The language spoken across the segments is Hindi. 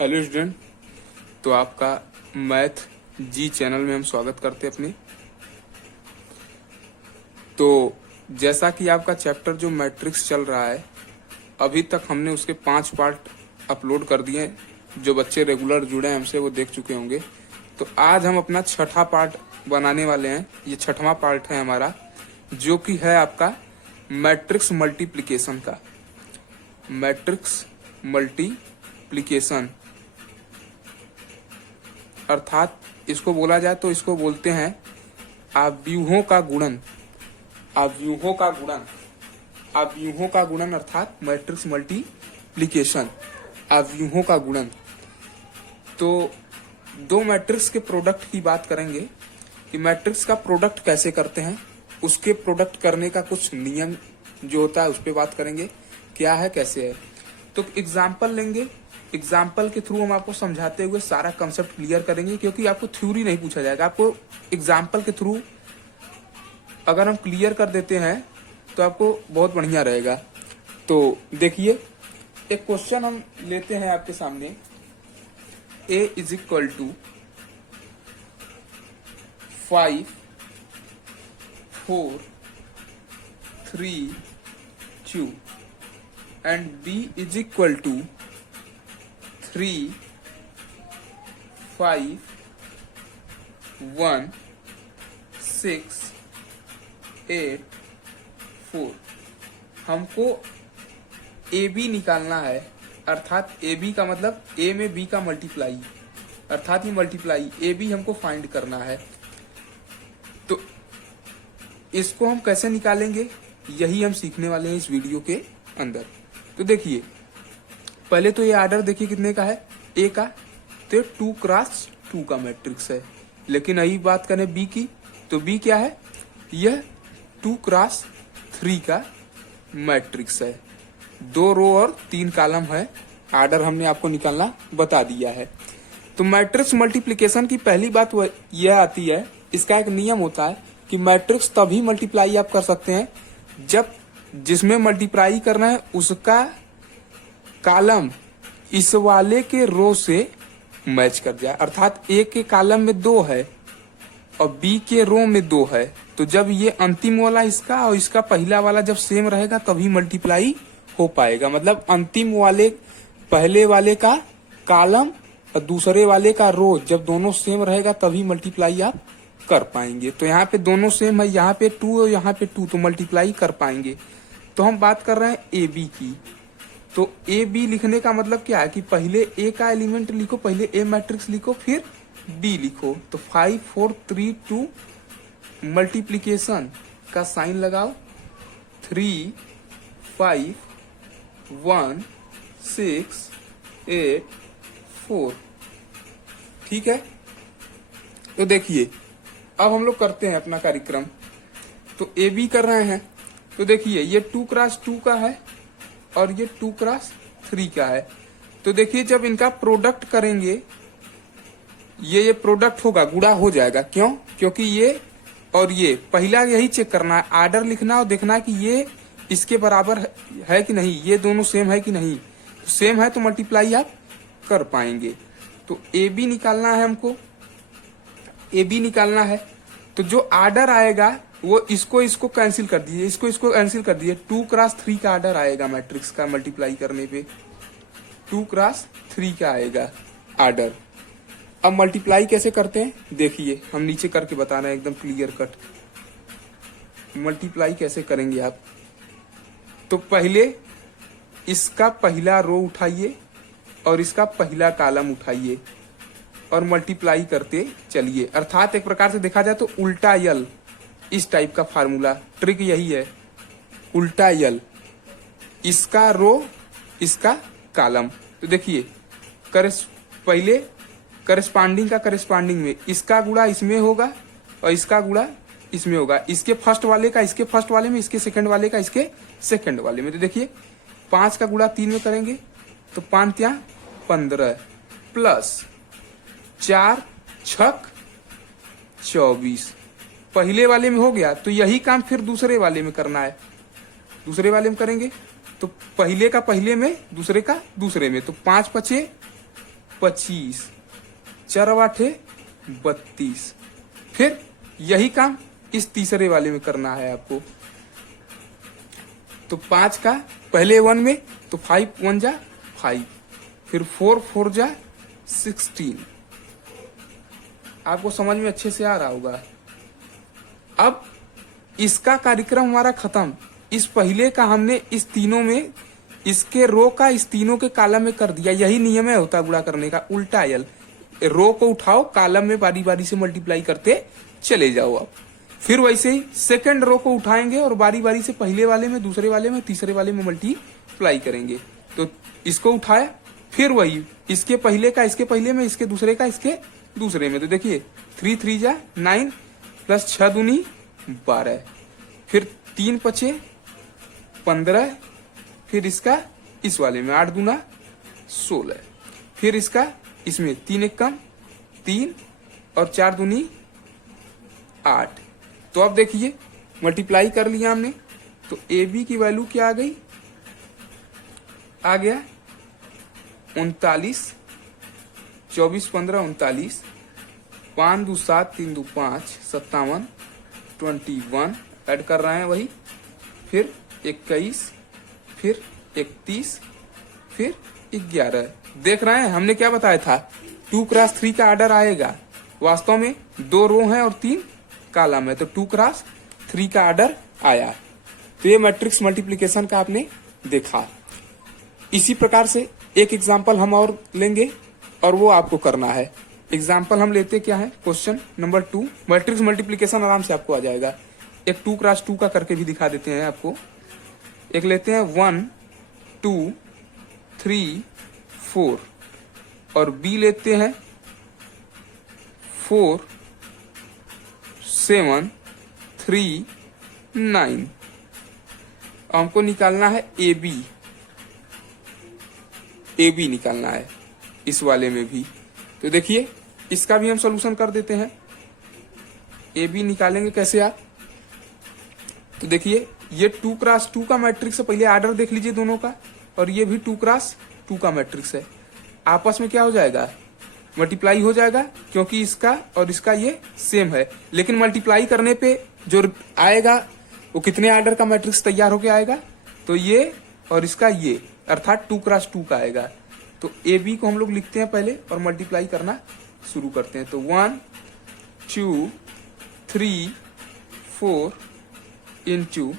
Hello student. तो आपका मैथ जी चैनल में हम स्वागत करते हैं अपने। तो जैसा कि आपका चैप्टर जो मैट्रिक्स चल रहा है, अभी तक हमने उसके 5 पार्ट अपलोड कर दिए हैं। जो बच्चे रेगुलर जुड़े हैं हमसे वो देख चुके होंगे। तो आज हम अपना 6ठा पार्ट बनाने वाले हैं। ये 6वां पार्ट है हमारा, जो कि है आपका मैट्रिक्स मल्टीप्लिकेशन का। मैट्रिक्स मल्टीप्लिकेशन अर्थात इसको बोला जाए तो इसको बोलते हैं आव्यूहों का गुणन। आव्यूहों का गुणन, आव्यूहों का गुणन अर्थात मैट्रिक्स मल्टीप्लिकेशन, आव्यूहों का गुणन। तो दो मैट्रिक्स के प्रोडक्ट की बात करेंगे कि मैट्रिक्स का प्रोडक्ट कैसे करते हैं, उसके प्रोडक्ट करने का कुछ नियम जो होता है उस पर बात करेंगे, क्या है कैसे है। तो एग्जाम्पल लेंगे, एग्जाम्पल के थ्रू हम आपको समझाते हुए सारा कंसेप्ट क्लियर करेंगे, क्योंकि आपको थ्योरी नहीं पूछा जाएगा। आपको एग्जाम्पल के थ्रू अगर हम क्लियर कर देते हैं तो आपको बहुत बढ़िया रहेगा। तो देखिए, एक क्वेश्चन हम लेते हैं आपके सामने। a is equal to 5 4 3 2 and b is equal to 3 5 1 6 8 4। हमको ए बी निकालना है, अर्थात ए बी का मतलब ए में बी का मल्टीप्लाई, अर्थात ये मल्टीप्लाई ए बी हमको फाइंड करना है। तो इसको हम कैसे निकालेंगे यही हम सीखने वाले हैं इस वीडियो के अंदर। तो देखिए, पहले तो ये आर्डर देखिए कितने का है, ए का, तो 2 क्रॉस 2 का मैट्रिक्स है। लेकिन यही बात करें बी की, तो बी क्या है, यह 2 क्रॉस 3 का मैट्रिक्स है। 2 रो और 3 कॉलम है। आर्डर हमने आपको निकालना बता दिया है। तो मैट्रिक्स मल्टीप्लिकेशन की पहली बात यह आती है, इसका एक नियम होता है कि मैट्रिक्स तभी मल्टीप्लाई आप कर सकते हैं जब जिसमें मल्टीप्लाई करना है उसका कॉलम इस वाले के रो से मैच कर जाए। अर्थात ए के कॉलम में 2 है और बी के रो में 2 है, तो जब ये अंतिम वाला इसका और इसका पहला वाला जब सेम रहेगा तभी मल्टीप्लाई हो पाएगा। मतलब अंतिम वाले पहले वाले का कॉलम और दूसरे वाले का रो जब दोनों सेम रहेगा तभी मल्टीप्लाई आप कर पाएंगे। तो यहाँ पे दोनों सेम है, यहाँ पे 2 और यहाँ पे 2, तो मल्टीप्लाई कर पाएंगे। तो हम बात कर रहे हैं ए बी की। तो ए बी लिखने का मतलब क्या है कि पहले ए का एलिमेंट लिखो, पहले ए मैट्रिक्स लिखो, फिर बी लिखो। तो 5 4 3 2 मल्टीप्लिकेशन का साइन लगाओ, 3 5 1 6 8 4। ठीक है। तो देखिए, अब हम लोग करते हैं अपना कार्यक्रम। तो ए बी कर रहे हैं, तो देखिए ये 2 क्रॉस 2 का है और ये 2 क्रॉस 3 का है। तो देखिए, जब इनका प्रोडक्ट करेंगे, ये प्रोडक्ट होगा, गुणा हो जाएगा। क्यों? क्योंकि ये और ये पहला यही चेक करना है, आर्डर लिखना और देखना है कि ये इसके बराबर है कि नहीं, ये दोनों सेम है कि नहीं। तो सेम है तो मल्टीप्लाई आप कर पाएंगे। तो ए बी निकालना है हमको, ए बी निकालना है। तो जो आर्डर आएगा वो इसको कैंसिल कर दीजिए, इसको कैंसिल कर दीजिए। 2 क्रॉस 3 का आर्डर आएगा मैट्रिक्स का मल्टीप्लाई करने पे, 2 क्रॉस 3 का आएगा आर्डर। अब मल्टीप्लाई कैसे करते हैं देखिए, हम नीचे करके बता रहे हैं एकदम क्लियर कट। मल्टीप्लाई कैसे करेंगे आप, तो पहले इसका पहला रो उठाइए और इसका पहला कॉलम उठाइए और मल्टीप्लाई करते चलिए। अर्थात एक प्रकार से देखा जाए तो उल्टा यल, इस टाइप का फार्मूला, ट्रिक यही है, उल्टा यल, इसका रो इसका कॉलम। तो देखिए, पहले करेस्पॉन्डिंग का करेस्पॉन्डिंग में इसका गुणा इसमें होगा और इसका गुणा इसमें होगा। इसके फर्स्ट वाले का इसके फर्स्ट वाले में, इसके सेकंड वाले का इसके सेकंड वाले में। तो देखिए, 5 का गुणा 3 में करेंगे तो 5 या 15 प्लस 4 छक 24। पहले वाले में हो गया, तो यही काम फिर दूसरे वाले में करना है। दूसरे वाले में करेंगे तो पहले का पहले में, दूसरे का दूसरे में। तो 5 5 25, 4 32। फिर यही काम इस तीसरे वाले में करना है आपको। तो 5 का पहले 1 में, तो 5 1 जा 5, फिर 4 4 जा 16। आपको समझ में अच्छे से आ रहा होगा। अब इसका कार्यक्रम हमारा खत्म। इस पहले का हमने इस तीनों में, इसके रो का इस तीनों के कॉलम में कर दिया। यही नियम है होता गुणा करने का, उल्टा यल। रो को उठाओ, कॉलम में बारी बारी से मल्टीप्लाई करते चले जाओ। अब फिर वैसे ही सेकंड रो को उठाएंगे और बारी बारी से पहले वाले में, दूसरे वाले में, तीसरे वाले में मल्टीप्लाई करेंगे। तो इसको उठाया, फिर वही इसके पहले का इसके पहले में, इसके दूसरे का इसके दूसरे में। तो देखिए 3 3 जा 9 प्लस 6 दूनी 12, फिर 3 5 15, फिर इसका इस वाले में 8 दूना 16, फिर इसका इसमें 3 1 कम 3 और 4 दूनी 8। तो अब देखिए मल्टीप्लाई कर लिया हमने, तो ए बी की वैल्यू क्या आ गई, आ गया 39, 24 15 39, 5 2 7 3 2 5 57, 21 ऐड कर रहे हैं वही, फिर 21, फिर 31, फिर 11। देख रहे हैं हमने क्या बताया था, 2 क्रॉस 3 का आर्डर आएगा। वास्तव में 2 रो है और 3 कॉलम है, तो 2 क्रॉस 3 का आर्डर आया। तो ये मैट्रिक्स मल्टीप्लिकेशन का आपने देखा। इसी प्रकार से एक एग्जाम्पल हम और लेंगे और वो आपको करना है। एग्जाम्पल हम लेते क्या है, क्वेश्चन नंबर 2। मैट्रिक्स मल्टीप्लिकेशन आराम से आपको आ जाएगा। एक 2 क्रॉस 2 का करके भी दिखा देते हैं आपको। एक लेते हैं 1 2 3 4 और बी लेते हैं 4 7 3 9। हमको निकालना है ए बी निकालना है इस वाले में भी। तो देखिए इसका भी हम सॉल्यूशन कर देते हैं। ए बी निकालेंगे कैसे आप, तो देखिए ये 2 क्रॉस 2 का मैट्रिक्स है। पहले आर्डर देख लीजिए दोनों का, और ये भी 2 क्रॉस 2 का मैट्रिक्स है। आपस में क्या हो जाएगा, मल्टीप्लाई हो जाएगा, क्योंकि इसका और इसका ये सेम है। लेकिन मल्टीप्लाई करने पे जो आएगा वो कितने आर्डर का मैट्रिक्स तैयार होके आएगा, तो ये और इसका ये, अर्थात 2 क्रॉस 2 का आएगा। तो ए बी को हम लोग लिखते हैं पहले और मल्टीप्लाई करना शुरू करते हैं। तो 1 2 3 4 इंटू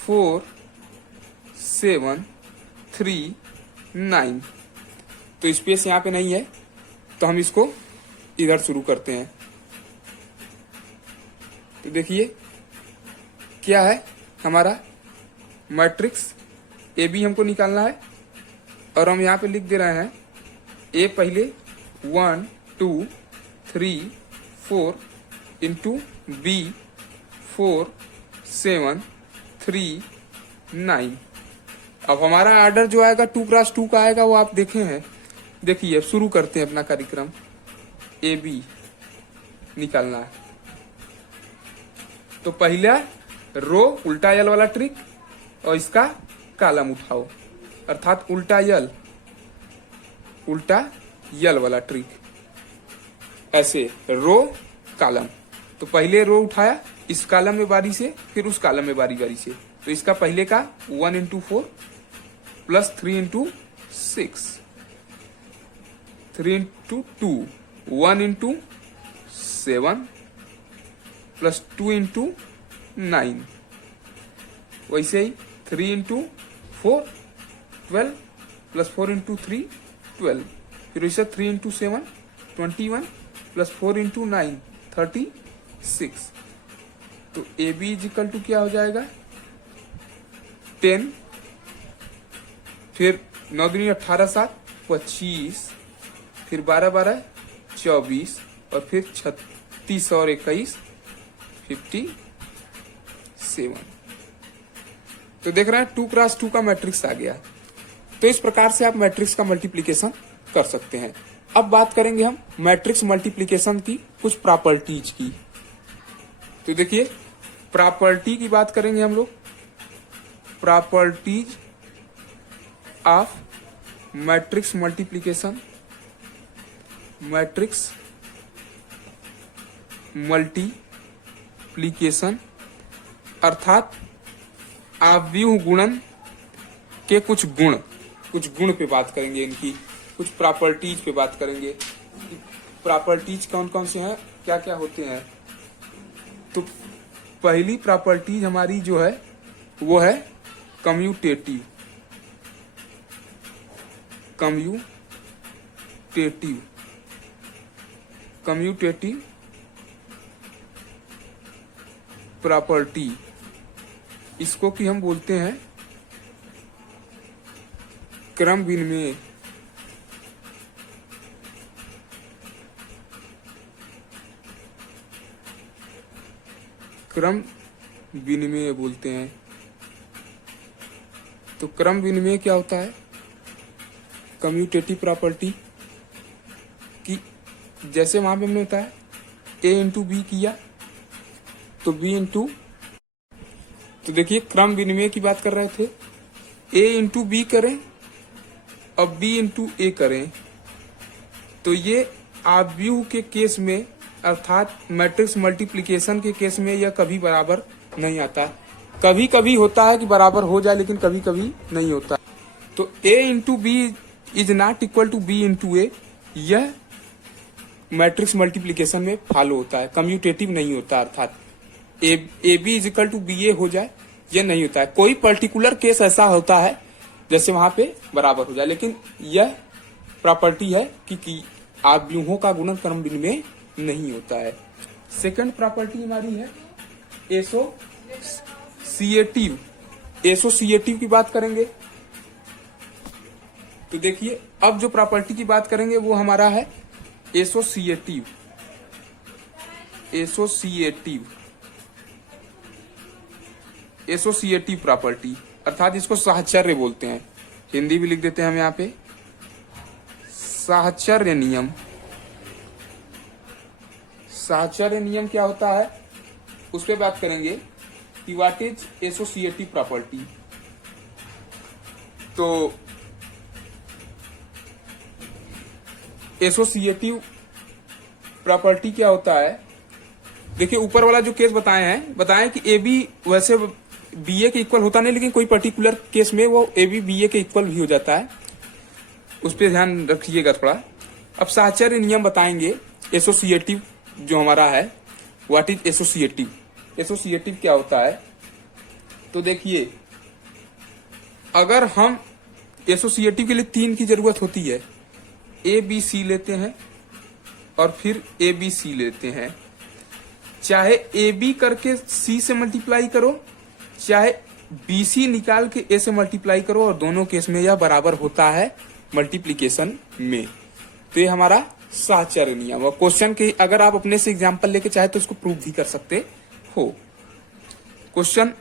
4 7 3 9। तो स्पेस यहाँ पे नहीं है, तो हम इसको इधर शुरू करते हैं। तो देखिए क्या है हमारा मैट्रिक्स ए बी हमको निकालना है, और हम यहाँ पे लिख दे रहे हैं ए पहले 1 2 3 4 इंटू बी 4 7 3 9। अब हमारा आर्डर जो आएगा 2 क्रॉस 2 का आएगा, वो आप देखे हैं। देखिए अब शुरू करते हैं अपना कार्यक्रम। ए बी निकालना है, तो पहला रो उल्टा यल वाला ट्रिक और इसका कॉलम उठाओ, अर्थात उल्टा यल वाला ट्रिक। ऐसे रो कॉलम, तो पहले रो उठाया इस कॉलम में बारी से, फिर उस कॉलम में बारी बारी से। तो इसका पहले का 1 into 4 plus 3 into 6, 3 into 2, 1 into 7 plus 2 into 9। वैसे ही 3 इंटू 4 12 प्लस 4 इंटू 3 12, फिर वैसे 3 इंटू 7 21 प्लस 4 इंटू 9 36। तो ए बी इजिकल टू क्या हो जाएगा 10, फिर 9 दूनी 18 7 25, फिर 12 12 24 और फिर 36 और 21 57। तो देख रहे हैं 2 क्रॉस 2 का मैट्रिक्स आ गया। तो इस प्रकार से आप मैट्रिक्स का मल्टीप्लिकेशन कर सकते हैं। अब बात करेंगे हम मैट्रिक्स मल्टीप्लिकेशन की कुछ प्रॉपर्टीज की। तो देखिए प्रॉपर्टी की बात करेंगे हम लोग। Properties of matrix multiplication matrix multiplication अर्थात आव्यूह गुणन के कुछ गुण पे बात करेंगे, इनकी कुछ प्रॉपर्टीज पे बात करेंगे। प्रॉपर्टीज कौन कौन से हैं, क्या क्या होते हैं। तो पहली प्रॉपर्टीज हमारी जो है वो है कम्यूटेटिव प्रॉपर्टी, इसको कि हम बोलते हैं क्रम विनिमय। क्रम विनिमय बोलते हैं। तो क्रम विनिमय क्या होता है, कम्यूटेटिव प्रॉपर्टी की, जैसे वहां पे हमने होता है a इंटू बी किया तो b इंटू, तो देखिए क्रम विनिमय की बात कर रहे थे, a इंटू बी करें अब b इंटू ए करें, तो ये आव्यूह के केस में अर्थात मैट्रिक्स मल्टीप्लिकेशन के केस में यह कभी बराबर नहीं आता। कभी कभी होता है कि बराबर हो जाए, लेकिन कभी कभी नहीं होता। तो a into B is not equal to b into A, यह मैट्रिक्स मल्टीप्लिकेशन में फॉलो होता है, कम्यूटेटिव नहीं होता। अर्थात A B is equal to B A हो जाए, यह नहीं होता है। कोई पर्टिकुलर केस ऐसा होता है जैसे वहां पे बराबर हो जाए, लेकिन यह प्रॉपर्टी है कि आव्यूहों का गुणन क्रम विनिमय नहीं होता है। सेकंड प्रॉपर्टी हमारी है एसोसिएटिव की बात करेंगे। तो देखिए अब जो प्रॉपर्टी की बात करेंगे वो हमारा है एसोसिएटिव प्रॉपर्टी, अर्थात इसको साहचर्य बोलते हैं। हिंदी भी लिख देते हैं हम यहाँ पे, साहचर्य नियम। साहचर्य नियम क्या होता है उस पर बात करेंगे कि व्हाट इज एसोसिएटिव प्रॉपर्टी। तो एसोसिएटिव प्रॉपर्टी क्या होता है, देखिए ऊपर वाला जो केस बताएं कि ए बी वैसे बी ए के इक्वल होता नहीं, लेकिन कोई पर्टिकुलर केस में वो ए बी बी ए के इक्वल भी हो जाता है, उस पर ध्यान रखिएगा थोड़ा। अब साहचर्य नियम बताएंगे एसोसिएटिव जो हमारा है, व्हाट इज एसोसिएटिव क्या होता है। तो देखिए अगर हम एसोसिएटिव के लिए 3 की जरूरत होती है, ए बी सी लेते हैं और फिर ए बी सी लेते हैं, चाहे ए बी करके सी से मल्टीप्लाई करो, चाहे बी सी निकाल के ए से मल्टीप्लाई करो, और दोनों केस में यह बराबर होता है मल्टीप्लीकेशन में। तो ये हमारा साहचर्य नियम। और क्वेश्चन के अगर आप अपने से एग्जांपल लेके चाहे तो इसको प्रूव भी कर सकते हो। क्वेश्चन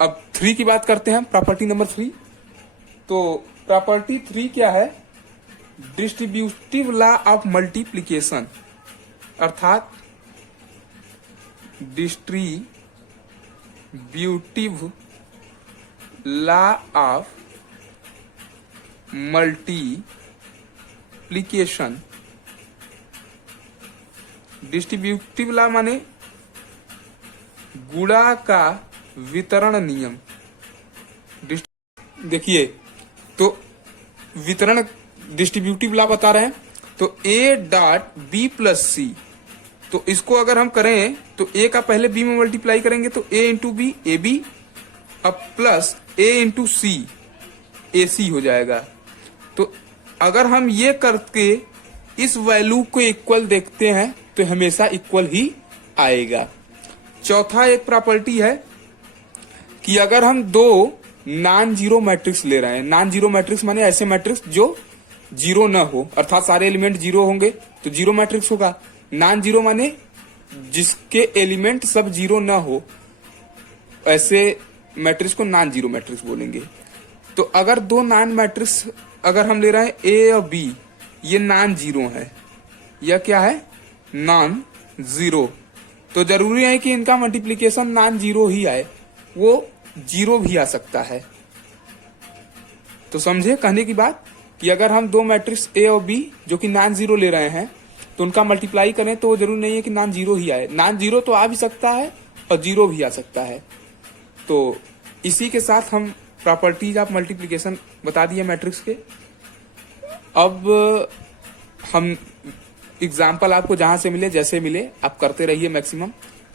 अब 3 की बात करते हैं, प्रॉपर्टी नंबर 3। तो प्रॉपर्टी 3 क्या है, डिस्ट्रीब्यूटिव लॉ ऑफ मल्टीप्लीकेशन, अर्थात distributive law of multiplication. Distributive law माने गुणा का वितरण नियम। देखिए तो वितरण डिस्ट्रीब्यूटिव लॉ बता रहे हैं। तो ए डॉट बी प्लस सी, तो इसको अगर हम करें तो ए का पहले बी में मल्टीप्लाई करेंगे तो ए इंटू बी ए बी, अब प्लस ए इंटू सी ए सी हो जाएगा। तो अगर हम ये करके इस वैल्यू को इक्वल देखते हैं तो हमेशा इक्वल ही आएगा। चौथा एक प्रॉपर्टी है कि अगर हम 2 नॉन जीरो मैट्रिक्स ले रहे हैं, नॉन जीरो मैट्रिक्स माने ऐसे मैट्रिक्स जो जीरो न हो, अर्थात सारे एलिमेंट जीरो होंगे तो जीरो मैट्रिक्स होगा। नॉन जीरो माने जिसके एलिमेंट सब जीरो न हो, ऐसे मैट्रिक्स को नॉन जीरो मैट्रिक्स बोलेंगे। तो अगर 2 नॉन मैट्रिक्स अगर हम ले रहे हैं ए और बी, ये नॉन जीरो है, यह क्या है नॉन जीरो, तो जरूरी है कि इनका मल्टीप्लीकेशन नॉन जीरो ही आए, वो जीरो भी आ सकता है। तो समझे कहने की बात कि अगर हम 2 मैट्रिक्स ए और बी जो कि नॉन जीरो ले रहे हैं तो उनका मल्टीप्लाई करें तो जरूरी नहीं है कि नॉन जीरो ही आए, नॉन जीरो तो आ भी सकता है और जीरो भी आ सकता है। तो इसी के साथ हम प्रॉपर्टीज ऑफ मल्टीप्लिकेशन बता दिए मैट्रिक्स के। अब हम एग्जाम्पल आपको जहां से मिले जैसे मिले आप करते रहिए मैक्सिमम।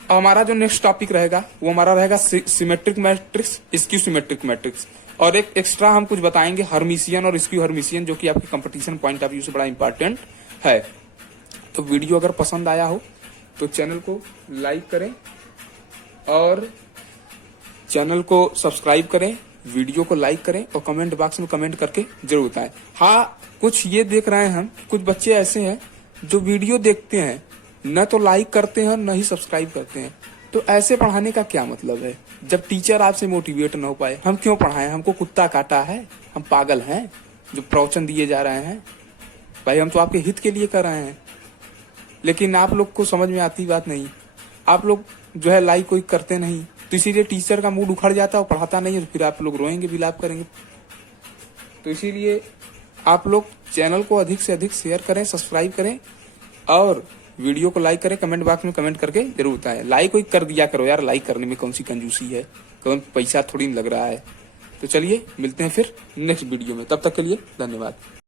और हमारा जो नेक्स्ट टॉपिक रहेगा वो हमारा रहेगा symmetric matrix, skew symmetric matrix, और एक एक्स्ट्रा हम कुछ बताएंगे हर्मिशियन और स्क्यू हर्मिशियन, जो कि आपके कंपटीशन पॉइंट ऑफ व्यू से बड़ा इंपॉर्टेंट है। तो वीडियो अगर पसंद आया हो तो चैनल को लाइक करें और चैनल को सब्सक्राइब करें, वीडियो को लाइक करें और कमेंट बॉक्स में कमेंट करके जरूर बताएं। हाँ, कुछ ये देख रहे हैं हम, कुछ बच्चे ऐसे हैं जो वीडियो देखते हैं न तो लाइक करते हैं न ही सब्सक्राइब करते हैं। तो ऐसे पढ़ाने का क्या मतलब है? जब टीचर आपसे मोटिवेट न हो पाए, हम क्यों पढ़ाएं? हमको कुत्ता काटा है? हम पागल हैं जो प्रवचन दिए जा रहे हैं? भाई हम तो आपके हित के लिए कर रहे हैं, लेकिन आप लोग को समझ में आती बात नहीं। आप लोग जो है लाइक कोई करते नहीं, तो इसीलिए टीचर का मूड उखड़ जाता है और पढ़ाता नहीं है, तो फिर आप लोग रोएंगे, विलाप करेंगे। तो इसीलिए आप लोग चैनल को अधिक से अधिक शेयर करें, सब्सक्राइब करें और वीडियो को लाइक करें, कमेंट बॉक्स में कमेंट करके जरूर बताएं। लाइक कोई कर दिया करो यार, लाइक करने में कौन सी कंजूसी है, कौन पैसा थोड़ी लग रहा है। तो चलिए मिलते हैं फिर नेक्स्ट वीडियो में, तब तक के लिए धन्यवाद।